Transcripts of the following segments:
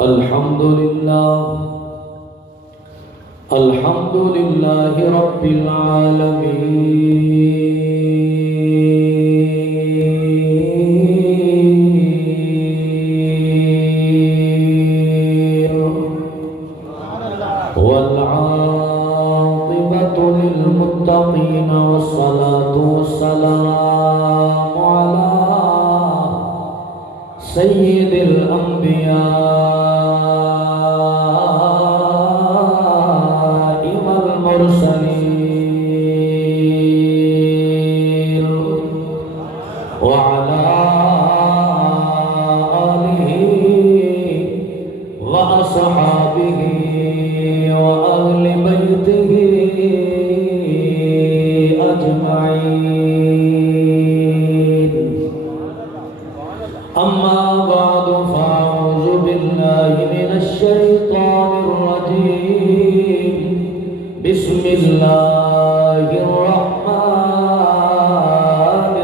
الحمد لله رب العالمين والعاقبة للمتقين والصلاة والسلام على سيد الأنبياء والمرسلين وعلى آله وأصحابه وأهل بيته أجمعين. أما بعد فأعوذ بالله من الشيطان الرجيم. بسم الله الرحمن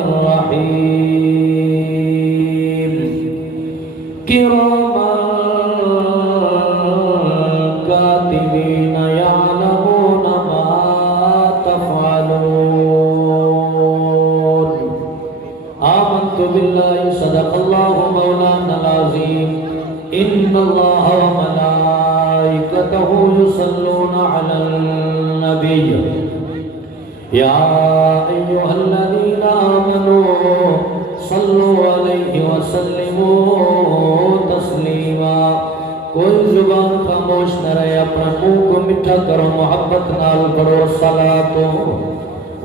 الرحيم. كراما كاتبين يعلمون ما تفعلون. آمنت بالله صدق الله مولانا العظيم. إن الله وملائكته يصلون على النبي يا أيها الذين آمنوا صلوا عليه وسلموا تسلیما. کوئی زبان خاموش نہ رہے، اپنا منہ کو مٹھا کرو، محبت نال کرو. الصلاۃ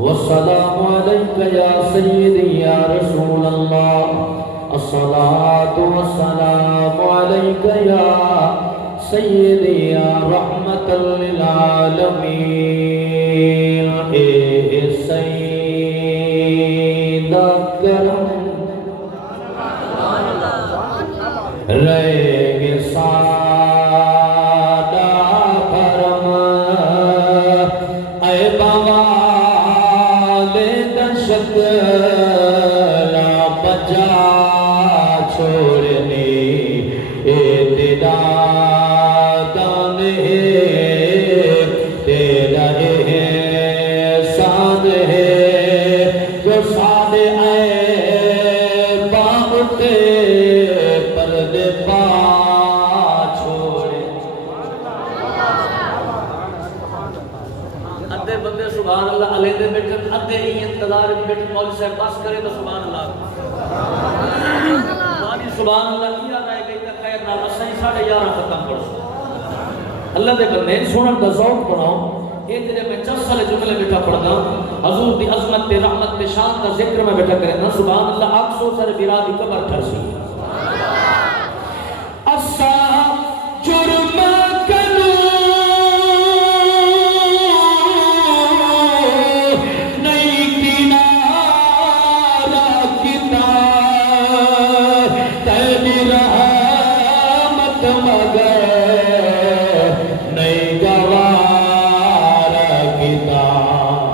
والسلام علیک یا سیدی یا رسول اللہ. الصلاۃ والسلام علیک یا سیدی یا رحمت للعالمین. اے سید کرم رہے گے سادہ کرم. اے بوال دشت لا بجا چھوڑنے تیرا دان ہے، تیرا احسان ہے جو سادے اے باغتے پردے پا چھوڑے. ادھے بندے سبحان اللہ علیہ دے بیٹھے، ادھے ہی انتظار بیٹھے مولوی صاحب بس کرے تو سبحان اللہ. سبحان اللہ کیا رہے گئی کہ خیر نال اسیں 11:30 ختم پڑھ سو. اللہ دے بندے سنن دا ذوق بناؤ. اے تیرے میں 10 سال جملے بیٹھا پڑھدا، حضور دی عظمت تے رحمت تے شان دا ذکر میں بیٹھا کرنا. سبحان اللہ. آگ سو سر بیرا دی قبر ٹھرسی. اسا جرم کنو نہیں کنارہ کتاب تیری رحمت مگر نہیں گوارہ کتاب.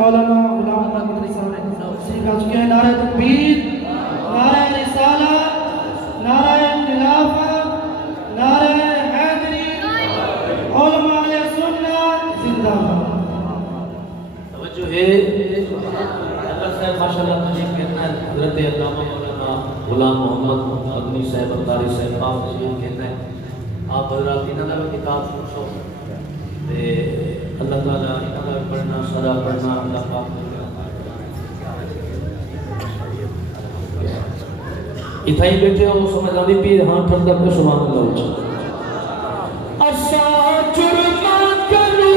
مولانا غلام احمد مدنی صاحب نے شریک آ چکے ہیں. نعرہ تکبیر، نعرہ رسالت، نعرہ خلافت، نعرہ حیدری، علماء علیہ سنت زندہ باد. توجہ ہے. اللہ صاحب ماشاءاللہ تشریف کہنا ہے. حضرت علامہ مولانا غلام محمد مدنی صاحب انصاری صاحب آپ تشریف کہنا ہے. آپ حضرات انہاں دا کتاب سنو تے اللہ تعالیٰ انہاں دا پڑھنا سدا پڑھنا اللہ پاک اتھائی بیٹھے ہو سمجھ آنی پیر ہاں ٹھنڈا پہ سبحان اللہ اچھا. اسا جرم کنو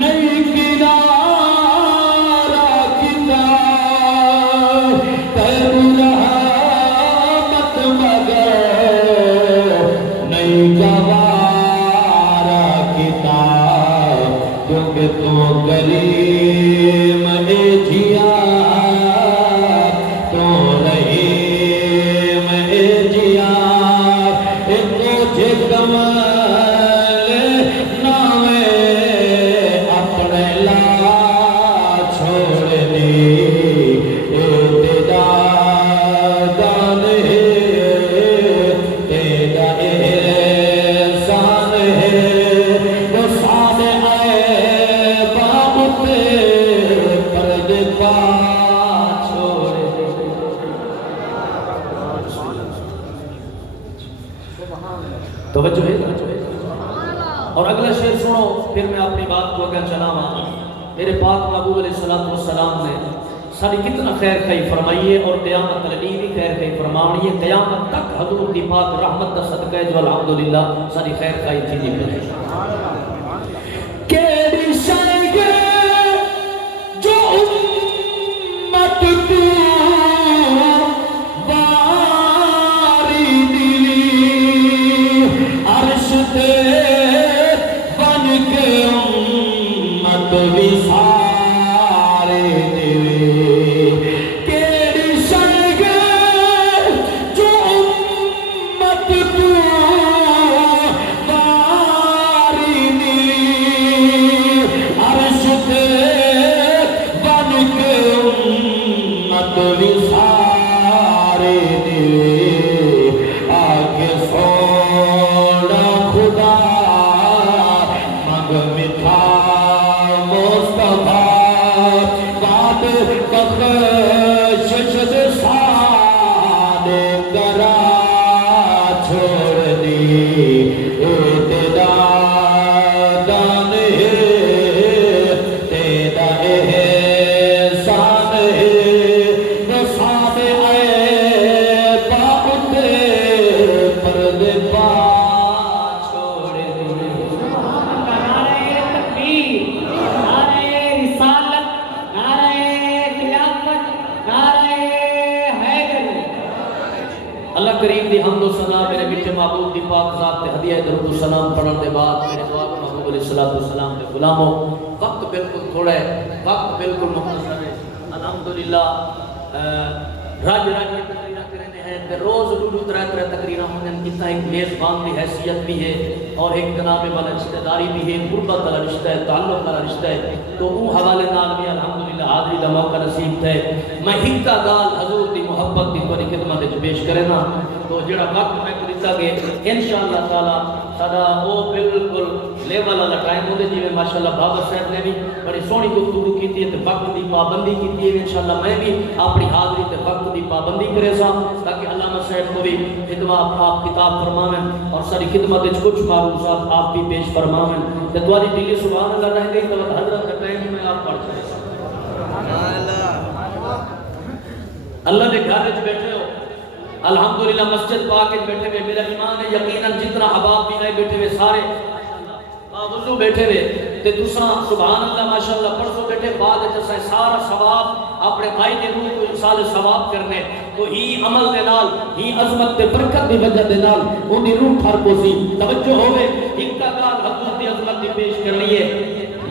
نہیں کنارہ کتاب تیری رحمت مگر نہیں گوارہ کتاب. کیونکہ تو کریم اے جھیا تو رحیم پا چھوڑ دے. توجہ ہے. اور اگلا شعر سنو پھر میں اپنی بات کو اگر چلاواں. میرے پاک محبوب علیہ السلام نے ساری کتنا خیر خی فرمائیے اور قیامت تک بھی خیر خی فرمانی ہے. قیامت تک حضور دی پاک رحمت دا صدقہ ہے جو الحمدللہ ساری خیر خی تھی جی پہ. کیڑی شے جو امت تو واری دی عرش تے بن کے امت وسارے دے. کیڑی شے جو امت تو واری دی عرش تے بن کے امت وسارے دے. آگے سونا خدا مگ مٹھا مصطفیٰ بات بخشش دے سانے کرا چھوڑ دی. تیرا دان ہے تیرا احسان ہے نصاب اے باؤتے پردے پا چھوڑ دی. نعرہ تکبیر، نعرہ رسالت، نعرہ خلافت، نعرہ حیدر. اللہ کریم دی حمد و ثنا میرے میٹھے محبوب دی پاک ذات تے ہدیہ درود و سلام پڑھن دے بعد میرے دعا محبوب علیہ السلام دے غلاموں وقت بالکل تھوڑا ہے، وقت بالکل مختصر ہے. الحمدللہ راج راج کی تقریرہ کرنے ہیں کہ روز دو ترہ تقریرہ ہونے کتنا ایک میزبان کی حیثیت بھی ہے اور ایک جناب والا رشتہ داری بھی ہے، قربت والا رشتہ ہے، تعلق والا رشتہ ہے. تو وہ حوالے نال بھی الحمدللہ حاضری دا موقع نصیب تھے. میں ہکا گال حضور دی محبت دی تھوڑی خدمت وچ پیش کرے نا تو جڑا وقت میں کو دتا گے انشاءاللہ تعالی ساڈا وہ بالکل لیول والا ٹائم ہوندے جویں ماشاءاللہ بابا صاحب نے بھی بڑی سونی گفتگو کیتی ہے تے وقت دی پابندی کیتی ہے. انشاءاللہ میں بھی اپنی حاضری تے وقت دی پابندی کرے سا تاکہ علامہ صاحب کو بھی خدمت آپ کتاب فرماویں اور ساری خدمت وچ کچھ معروضات آپ بھی پیش فرماویں تے تواڈی دلی سبحان اللہ رہ گئی تو حضرت کا ٹائم میں آپ پڑھ سکتے اللہ کے گھر وچ بیٹھے ہو الحمدللہ مسجد پاک وچ بیٹھے ہوئے میرا ایمان ہے یقیناً جتنا احباب بھی آئے بیٹھے ہوئے سارے باوضو بیٹھے ہوئے تے دوسرا سبحان اللہ ماشاءاللہ پرسوں بیٹھے بعد جیسا سارا ثواب اپنے بھائی کے روح کو انسان ثواب کرنے تو ہی عمل دے نال ہی عظمت تے برکت دی وجہ دے نال ان دی روح ٹھر کو سی توجہ ہوے ایک گال حضور دی عظمت دی پیش کر لیے.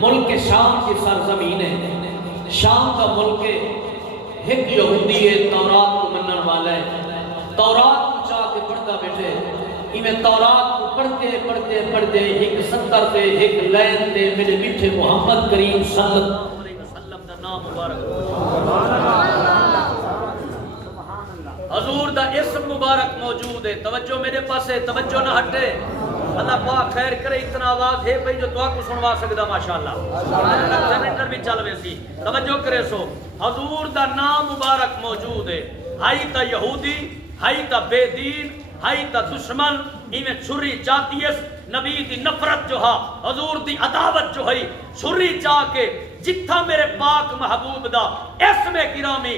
ملک شام کی سرزمین ہے، شام کا ملک ہے، ایک یہودی ہے تورات کو منن والا ہے، تورات کو چاہ کے پڑھتا بیٹھے میں تورات کو پڑھتے پڑھتے پڑھتے ایک سطر تے ایک لائن تے میرے میٹھے محمد کریم صلی اللہ علیہ وسلم دا نام مبارک حضور دا اسم مبارک موجود ہے. توجہ میرے پاس ہے، توجہ نہ ہٹے. اللہ پاک خیر کرے. اتنا آواز ہے بھئی جو دعا کو سنوا سکدا ماشاءاللہ جنریٹر بھی چل وے سی. توجہ کرے سو حضور دا نام مبارک موجود ہے. ہائی تا یہودی، ہائی تا بے دین، ہائی تا دشمن ایویں چھری چاہتیس نبی دی نفرت جو ہا حضور دی عداوت جو ہے چھری چاہ کے جتھا میرے پاک محبوب دا اسم گرامی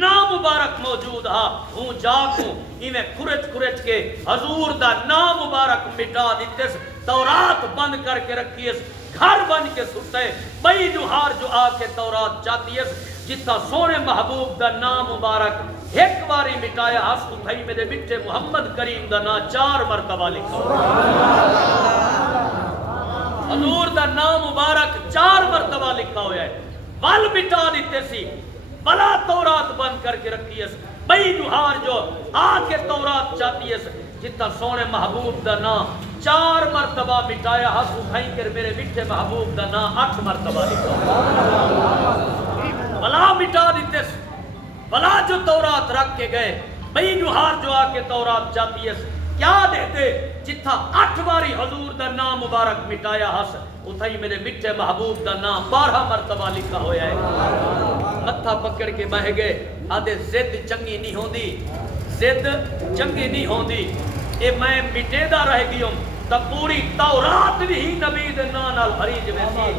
نام مبارک موجود ہا ہوں جاکوں ایویں کھرچ کھرچ کے حضور دا نام مبارک مٹا دیتس. تورات بند کر کے رکھیس، گھر بن کے سٹے بئی جوہار جو آ کے تورات چاہتیس جتا سونے محبوب دا نام مبارک ایک باری مٹایا ہس اٹھائی میرے بٹھے محمد کریم دا نام 4 مرتبہ لکھا. حضور دا نام مبارک 4 مرتبہ لکھا ہوا ہے. ول مٹا دیتے سی بلا تورات بند کر کے رکھی ہے بئی جوہار جو آ کے تورات چاہتی ہے جتا سونے محبوب دا نام 4 مرتبہ مٹایا ہس اٹھائی کر میرے بٹھے محبوب دا نام 8 مرتبہ لکھا. بلا مٹا دیتے بلا جو تورات رکھ کے گئے بئی جوہار جو آ کے تورات چاہتی ہے کیا دیتے جتھا 8 باری حضور دا نام مبارک مٹایا ہس اتھا ہی میرے مٹھے محبوب دا نام 12 مرتبہ لکھا ہویا ہے متھا پکڑ کے بہ گئے آدھے زد چنگی نہیں ہوندی زد چنگی نہیں ہوندی اے میں مٹے دا رہ گیوں تا پوری تورات بھی نبی دے نال بھری جویں سی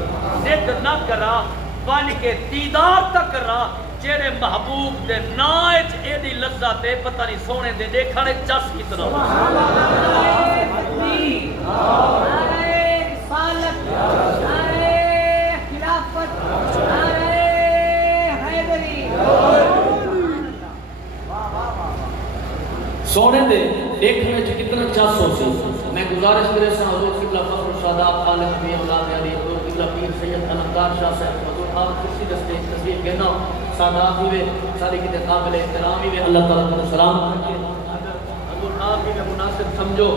زد نہ کرا بن کے دیدار تک کرا جیڑے محبوب دے نائچ اے دی لذت ہے پتہ نہیں سونے دے دیکھنے چس کتنا سونے دے دیکھنے چ کتنا چس ہو سی میں گزارش کرے سا حضور قبلہ فخر الشہداء عالم نبی اولاد علی حضور قبلہ پیر سید علمدار شاہ صاحب حضور آپ کرسی دستے تصویر کہنا سادات ہوئے ساری کی قابل احترام ہوئے اللہ تعالیٰ کو سلام حضور آپ ہی میں مناسب سمجھو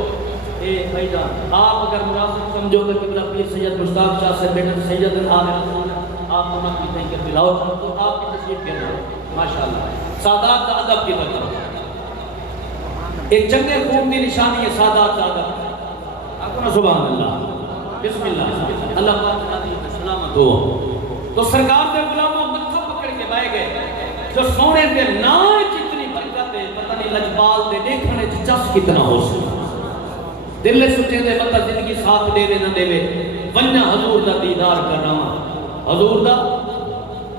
اے بھائی جان آپ اگر مناسب سمجھو کہ قبلہ پیر سید مشتاق شاہ صاحب بیٹر سید عالم آپ منہ کی تحقیق کر دلاؤ تو آپ کی تصویر کہنا ماشاءاللہ سادات کا ادب کی طرح ایک چنگے خون کی نشانی ہے سادات کا ادب اکنا سبحان اللہ بسم اللہ اللہ پاک نادی سلامت ہو تو سرکار دے غلاموں متھا پکڑ کے بہ گئے جو سونے دے نام اتنی برکت ہے پتہ نہیں لجپال دے دیکھنے چس کتنا ہو سکتا دل نے سوچے دے پتہ زندگی ساتھ دے نہ دے ونیا حضور دا دیدار کرنا حضور دا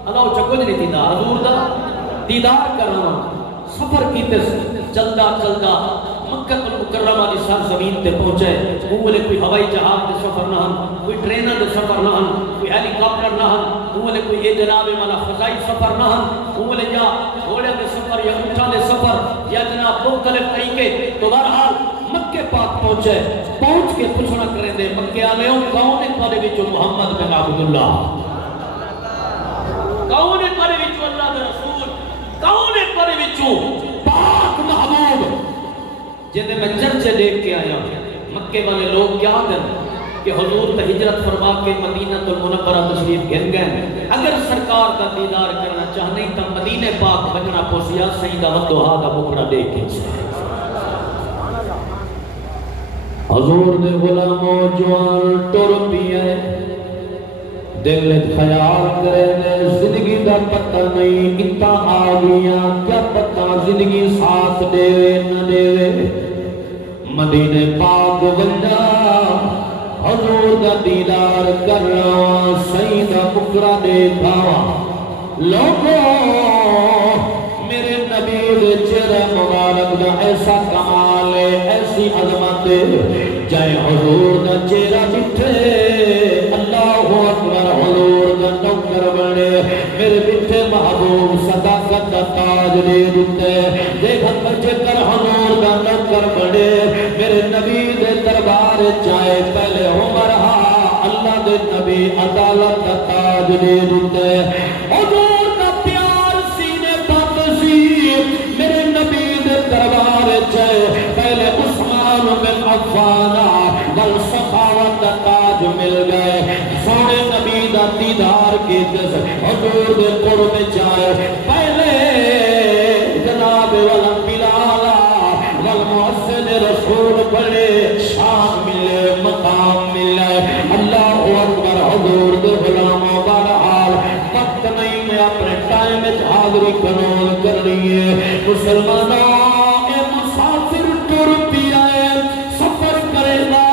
اللہ چکو نہیں دیدا حضور دا دیدار کرنا سفر کیتے چلدا چلدا مکہ المکرمہ دی سرزمین تے پہنچے اولے کوئی ہوائی جہاز دے سفر نہ ہن کوئی ٹرینر دے سفر نہ ہن کوئی ہیلی کاپٹر نہ ہن اولے کوئی یہ جناب والا فضائی سفر نہ ہن اولے یا گھوڑے دے سفر یا اونٹاں دے سفر یا جناب مختلف طریقے تو بہرحال مکے پاک پہنچے پہنچ کے پوچھنا کریں دے مکے والے کون ہے تھوڑے وچوں محمد بن عبداللہ کون ہے تھوڑے وچوں اللہ دے رسول کون ہے تھوڑے وچوں پاک محبوب جنہیں میں چرچے دیکھ کے آیا مکے والے لوگ کیا دن کہ حضور تا ہجرت فرما کے مدینہ المنورہ تشریف گھن گئے اگر سرکار کا دیدار کرنا چاہنے تا مدینہ پاک بجنا پوسیا سیدہ وقتوہا دا بکڑا دیکھ کے حضور دے غلاموں جوان ٹر پیئے دل خیال کرے زندگی دا پتہ نہیں اتا آگیا کیا پتہ زندگی ساتھ دے نہ دے مدینہ پاک بندہ حضور دا دیدار کرنا سیدہ بکرا دیکھا لوگوں میرے نبی دے چہرہ مبارک دا ایسا کمال ہے ایسی عظمت جائے حضور دا چہرہ بٹھے اللہ اکبر حضور دا نوکر بنے میرے بٹھے محبوب صداقت دا تاج لے دیتے دیکھت بچے کر حضور دا نوکر بنے میرے نبی دے دربار چاہے پہلے عمر اللہ دے نبی عدالت دا تاج لے دیتے حضور دا پیار سینے پاک سی میرے نبی دے دربار چاہے پہلے عثمان بن عفان بل سخاوت دا تاج مل گئے سونے نبی دا دیدار کی جس حضور دے قرب چاہے پہلے جناب والانبیاء والمحسن رسول بڑے شان ملے مقام ملے اللہ اکبر حضور دے غلاموں بہرحال وقت نہیں میں اپنے ٹائم میں حاضری قانون کرنی ہے مسلمانوں اے مسافر ٹر پیا سفر کرے گا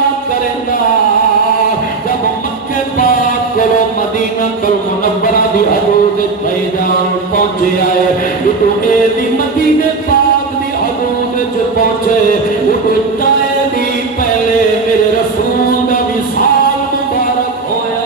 جب مکہ پاک کو مدینہ المنورہ دی حدود میدان پہنچے آئے تو اے دی مدینہ پاک دی حدود جو پہنچے تو جائے دی پہلے میرے رسول دا وصال مبارک ہوئے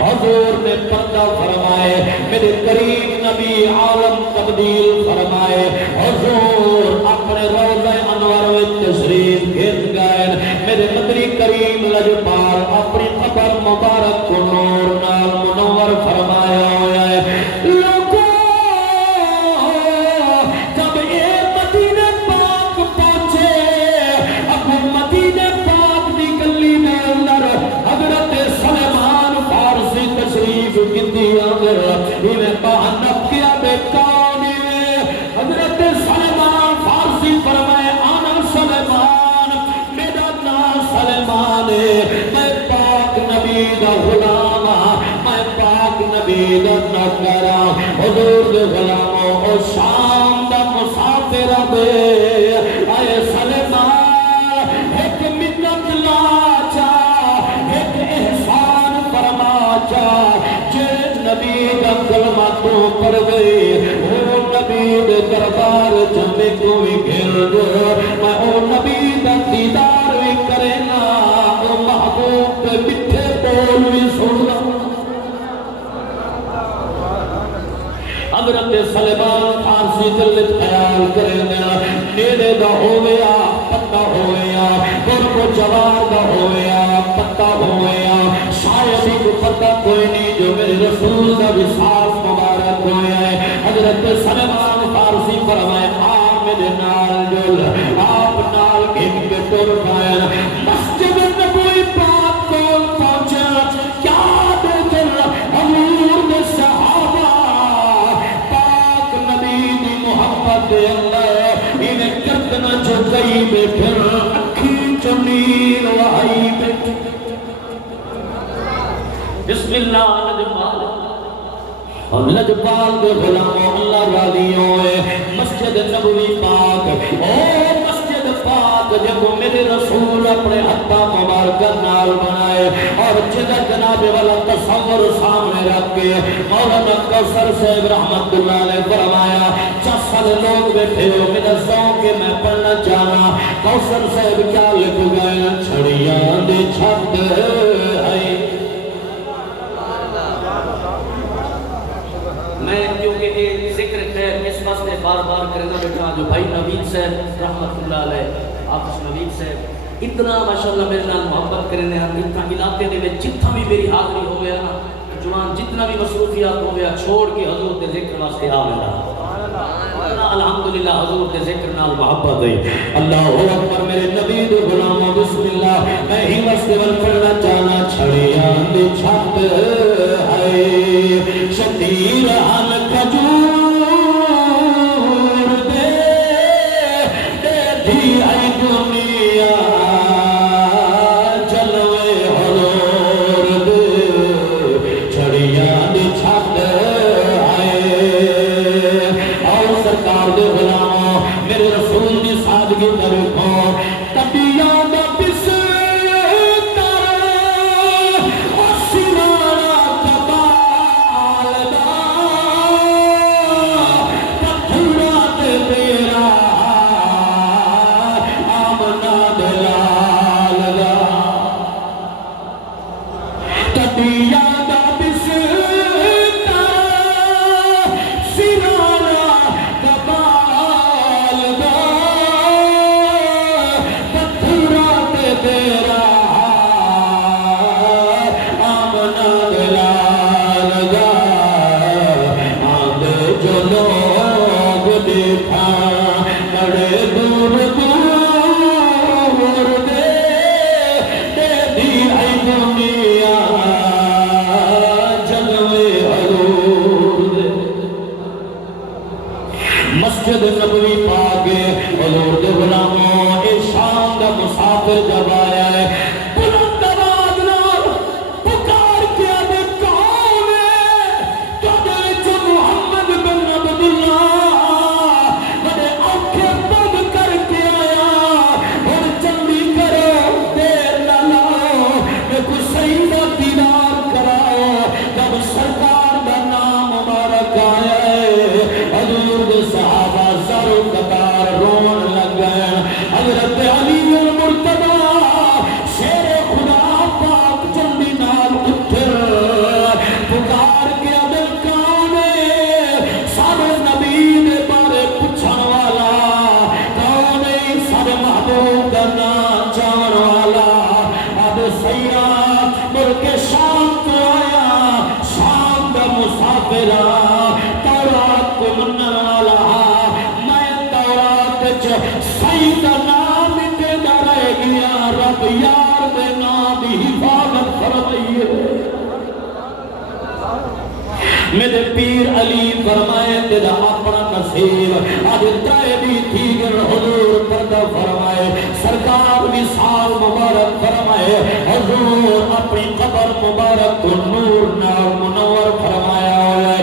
حضور نے پردہ فرمائے میرے کریم نبی عالم تبدیل فرمائے حضور اپنے روضہ انور و تشریف گھر گئے میرے مدری کریم لجپال اپنی قبر مبارک کو نور نال منور فرمایا ہویا ہے لوگوں حضور دے غلاموں او شام دا مسافر دے اے سلمان ایک منت لا جا ایک احسان فرما جا جے نبی دا کلمہ تو پڑھ گئے او نبی دے دربار جمے کوئی گھر میں او نبی دا دیدار بھی کرے نا او محبوب دے مٹھے بول بھی سننا حضرت سلیمان فارسی دل خیال کرے نا نیڑے دا ہویا پتہ ہویا گرم و جوار دا ہویا پتہ ہویا شاید ایک پتہ کوئی نہیں جو میرے رسول دا وصال مبارک ہویا ہے حضرت سلیمان فارسی فرمائے آمد نال جل آپ نال گھن کے ٹر پائے مسجد نبوی پاک کول پہنچا کیا دیکھر حضور دے صحابہ پاک نبی دی محبت دے اللہ انہیں کتنا جو کئی بیٹھر اکھی چمیر وحی بیٹھر بسم اللہ نجمال اور لجپال دے غلاموں اللہ راضی ہوئے مسجد نبوی پاک او مسجد پاک جب میرے رسول اپنے حتہ مبارکہ نال بنائے اور جدہ جناب والا تصور سامنے رکھ کے مولانا کوثر صاحب رحمت اللہ علیہ فرمایا 400 لوگ بیٹھے ہو میرا سون کہ میں پڑھنا چاہنا کوثر صاحب کیا لکھ گئے چھڑیاں دے چھت ہے میں کیونکہ یہ ذکر خیر اس واسطے بار بار کرنا بیٹھا جو بھائی نوید صاحب رحمت اللہ علیہ آفس نوید صاحب اتنا ماشاءاللہ میرے نام محبت کرنے ہیں اتنا علاقے دے میں جتنا بھی میری حاضری ہو گیا نا جوان جتنا بھی مصروفیات ہو گیا چھوڑ کے حضور دے ذکر واسطے آ گیا الحمدللہ حضور دے ذکر نال محبت ہے اللہ اکبر میرے نبی دے غلاموں بسم اللہ میں ہی مستول پڑھنا چاہنا چھڑیاں دے چھت ہے شتیر ان کھجور دے دی اے دنیا جلوے حضور دے چھڑیاں دے چھت سرکار دے غلاموں میرے رسول دی سادگی طرفوں کٹیاں دا بسکر اور سنانا کبال دا پتھرہ تے تیرا آمنا دلال دا کٹیاں دا بسکر سنانا تیرا آمنا دلال دا آدھے جو لوگ دیکھا بڑے دور دور دے دی اے دنیا جلوے حضور دے مسجد نبوی پاکے حضور دے غلاموں شام دا مسافر جب آیا ہے بلند آواز نال پکار کے دے کون ہے تو دے جو محمد بن عبداللہ بڑے آنکھیں بند کر کے آیا اور جلدی کرو دیر نہ لاؤ میں کوئی صحیح دا دیدار کراؤ جب سرکار دا نام مبارک آیا ہے حضور دے صحابہ زارو قطار رون لگ گئے حضرت علی المرتضی شیر خدا پاک جلدی نال اٹھر پکار کے عدل کانے سارے نبی دے بارے پچھن والا کانے سارے محبوب دا نام جان والا اب سیاد ملک شام کو آیا شام دا مسافرہ تورات کو منن والا میں تورات سید نام تے رہ گیا رب یار دے نام دی حفاظت فرمائیے میرے پیر علی فرمائے تیرا اپنا نصیب آج ترائے بھی تھی گر حضور پردہ فرمائے سرکار وصال مبارک فرمائے حضور اپنی قبر مبارک کو نور نال منور فرمایا ہوئے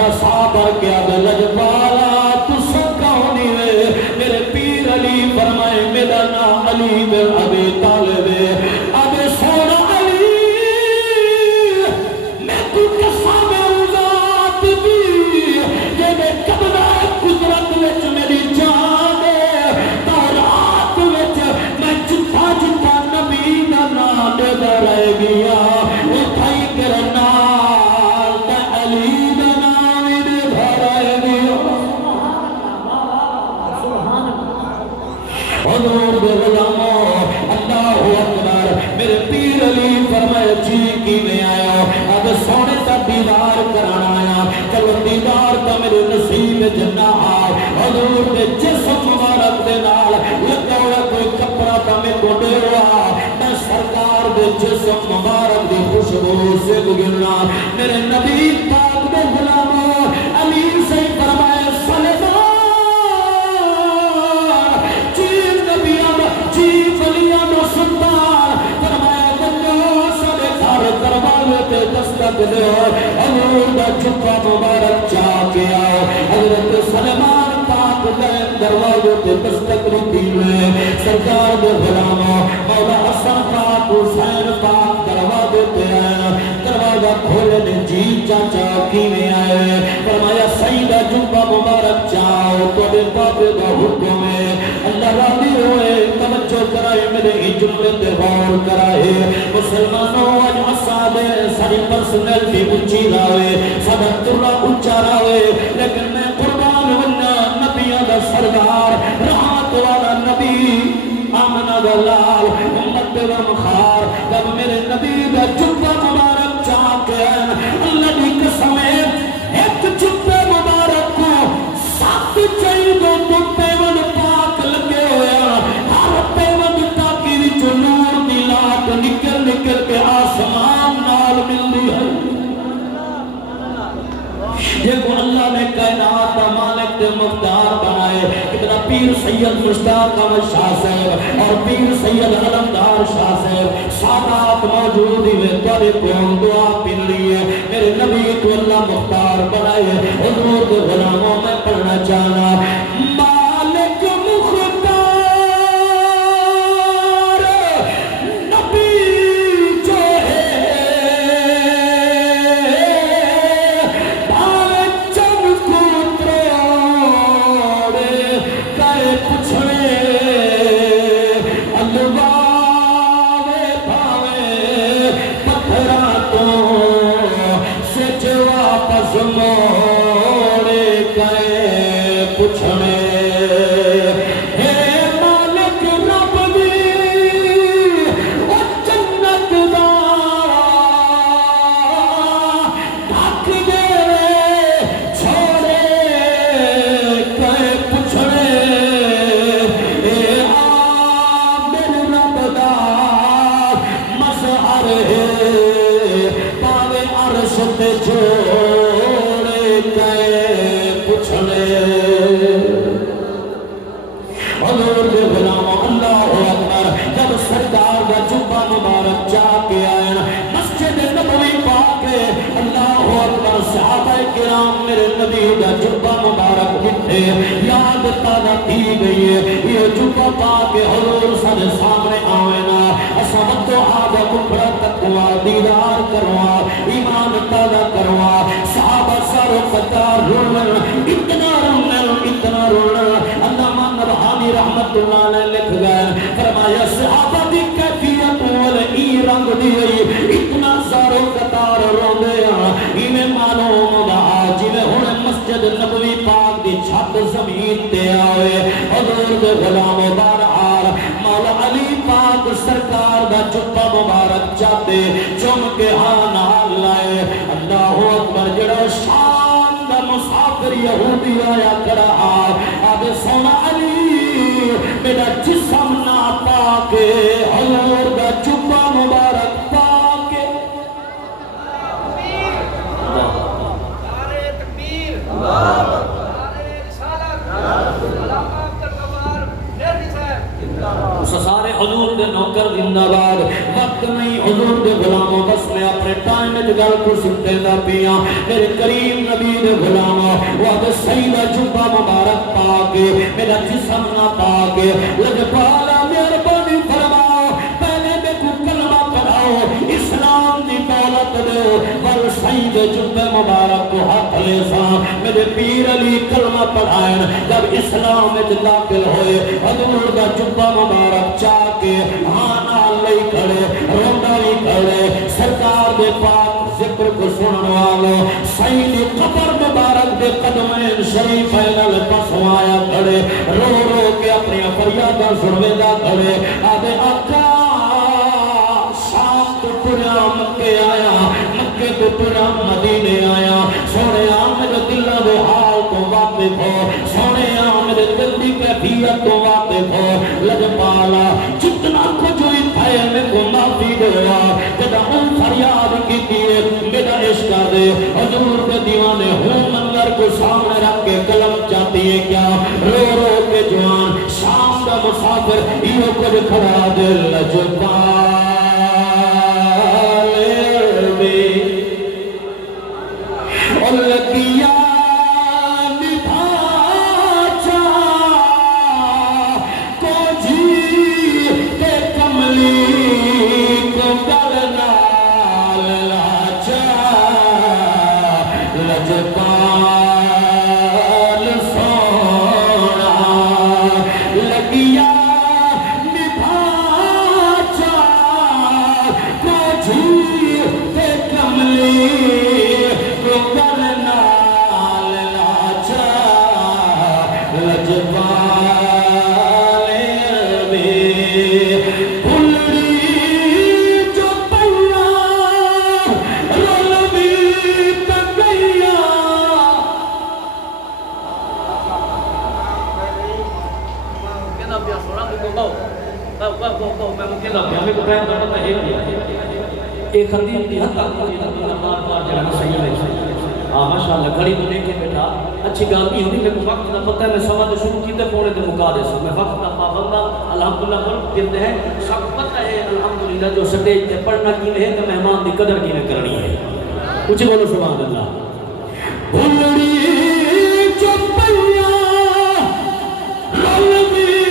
دا صابر کیا دے لجبالا تو سکاؤنی وے میرے پیر علی فرمائے میرا نام علی بن ابی طالب اب سونا علی میں تو قسم ذات دی یہ میں قبضہ قدرت وچ میری جان تورات وچ میں جتھا جتھا نبی دا نام دے رہ گیا اٹھائی کرنا علی دا نام دے رہ گیا حضور دے غلاموں اللہ اکبر میرے پیر علی فرمائے جی کی میں آیا اب سونے کا دیدار کرانا آیا چلو دیدار کا میرے نصیب جنہ آ حضور دے جسم مبارک دے نال لگا ہوا کوئی کپڑا کا میں کو دے رہا میں سرکار دے جسم مبارک دی خوشبو سے گزرنا میرے نبی پاک دے غلاموں علی سے فرمائے سلمان دستک دے حضور دا چھپا مبارک چاہ کے آؤ حضرت سلمان پاک دے دروازے تے دستک رکھی میں سرکار دے غلاموں مولا حسن پاک حسین پاک دروازے تے آیا دروازہ کھولے نے جی چاچا کی میں آئے فرمایا سیدہ چھپا مبارک چاہو تو دے بابے دا حکم ہے اللہ راضی ہوئے توجہ کرائے میرے ہی جملے تے غور کرائے مسلمانوں آج اصحاب ساری پرسنلٹی اچھی راوے سدا ترہ اچھا راوے لیکن میں قربان ونہ نبیہ دا سردار رحمت والا نبی آمنہ دا لال امت دا مخار جب میرے نبی دا جبہ مبارک چاہ کے اللہ دی قسم ایک جبہ مبارک کو سات چاہیدوں تو پیون پاک لگے ہویا ہر پیون تاکی وچ نور دی لات نکل نکل کے آسمان نال ملدی ہے یہ کو اللہ نے کائنات کا مالک تے مختار بنائے کتنا پیر سید مشتاق احمد شاہ صاحب اور پیر سید علمدار شاہ صاحب سادات موجود ہی میں تورے کون دعا پن لیے میرے نبی کو اللہ مختار بنائے حضور کے غلاموں میں پڑھنا چاہنا مالک مختار نبی جو ہے بھاوے چند کو تروڑے کہے پچھڑے الواوے بھاوے پتھراتوں سے جو واپس موڑے کہے پچھڑے ہے مالک رب دی وہ جنت دا ڈھک دے چھوڑے کہے پچھڑے اے عامر رب دا مظہر ہے پاوے عرش تے جوڑے کہے پچھڑے حضور دے غلاموں اللہ اکبر جب سرکار دا جبہ مبارک جا کے آئے مسجد نبوی پاک اللہ اکبر صحابہ کرام میرے نبی دا جبہ مبارک کتے یاد تازہ کی گئی ہے یہ جبہ پاک حضور سارے سامنے آئے نا اسا وقتو آدھا کپڑا تکوا دیدار کروا ایمان تازہ کروا صحابہ سارو قطار رولن اتنا رولن اللہ مان نبحانی رحمت اللہ نے لکھ گئے فرمایا صحابہ دی کیفیت والئی رنگ دی گئی اتنا سارو قطار روندے ہمیں معلوم دا جی میں ہونے مسجد نبوی پاک دی چھت زمین تے آئے حضور دے غلام بارعال مولا علی پاک سرکار دا جبہ مبارک جاتے چم کے ہاں نال لائے اللہ اکبر جڑا شام دا مسافر یہودی آیا کرا آدھے سونا علی میرا جسم نہ پاکے حضور دا جبہ مبارک پاکے نعرہ تکبیر نعرہ رسالت علامہ عبدالغفار نیرنی صاحب اس سارے حضور دے نوکر زندہ باد وقت نہیں حضور دے غلاموں بس میں اپنے اپنے ٹائم میں گل کو سکتے دا پیا میرے کریم نبی دے غلام وقت سیدہ جبہ مبارک پا کے میرا جسم نہ پا کے لجپالا مہربانی فرماؤ پہلے میں کو کلمہ پڑھاؤ اسلام دی دولت دو ور سیدہ جبہ مبارک کو ہاتھ لے سا میرے پیر علی کلمہ پڑھائیں جب اسلام میں داخل ہوئے حضور دا جبہ مبارک چاہ کے ہانا لئی کھڑے روڈا لئی کھڑے سرکار دے پاک ذکر کو سننے والوں سید قبر مبارک دے قدمین شریف اینل پسوایا کھڑے رو رو کے اپنی فریادہ سنویدہ کھڑے آدھے آقا شام تو پورا مکے آیا مکے تو پورا مدینے آیا سونے آمد دلہ دے حال تو واقف ہو سونے آمد دل دی کیفیت تو واقف ہو لجپالا جتنا کچھ ہوئی تھے میں کو معافی دے جدا ان فریاد کی دیئے میرا عشق دے حضور کے دیوانے ہوں منظر کو سامنے رکھ کے قلم چاہتی ہے کیا رو رو کے جوان شام کا مسافر یہ کچھ کھڑا دل لجپالے میں اور لگیا ایک خطیب دی حد تک بار جانا صحیح ہے ماشاءاللہ گھڑی تو دیکھے بیٹا اچھی گال نہیں ہوتی میں کو وقت نہ پتہ ہے میں سوال شروع کی تے پونے تے مکا دے سا میں وقت نہ پابندہ الحمدللہ ملک کہتے ہیں سب پتہ ہے الحمدللہ جو سٹیج تے پڑھنا کی ہے تو مہمان دی قدر کی نے کرنی ہے کچھ بولو سبحان اللہ بھلڑی چپیا رولوی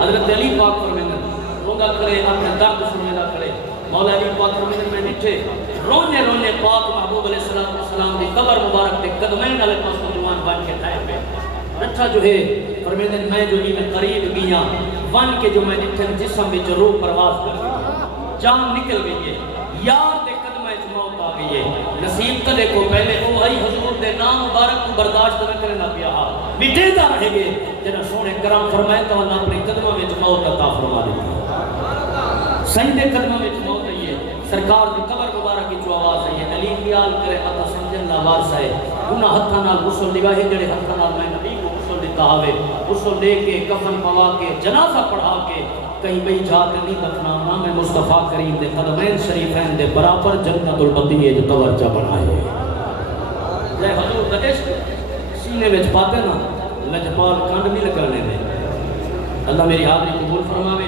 حضرت علی پاک فرمیدن روگا کھڑے اپنے درد سنیدہ کھڑے مولا علی پاک فرمیدن میں نٹھے رونے رونے پاک محبوب علیہ السلام دی قبر مبارک دے قدمین علیہ پاس جوان بن کے ٹائم پہ نٹھا جو ہے فرمیدن میں جو ہی میں قریب گیا ون کے جو میں نٹھے جسم بھی جو روح پرواز کر جان نکل گئی ہے یار دے قدمہ موت آ گئی ہے نصیب کا دیکھو پہلے او آئی حضور دے نام مبارک کو برداشت نہ کرنا پیا مٹے دا رہے گے جنہاں سونے کرام فرمائے تو اللہ اپنے قدمہ میں موت عطا فرما دیتا صحیح دے قدمہ میں موت آئی ہے سرکار دی قبر مبارک کی جو آواز ہے علی خیال کرے عطا سمجھن لاواز ہے انہاں ہتھاں نال غسل لگاہے جڑے ہتھاں نال میں نبی کو غسل دیتا ہوئے غسل لے کے کفن پوا کے جنازہ پڑھا کے کہیں بھئی جات نہیں دفنانا میں مصطفیٰ کریم دے قدمین شریفین دے برابر جنت البقیع جو توجہ بنائے جائے حضور دا عشق سینے وچ پاتے نا لجپال کانڈ نہیں لگانے دے اللہ میری حاضری قبول فرماوے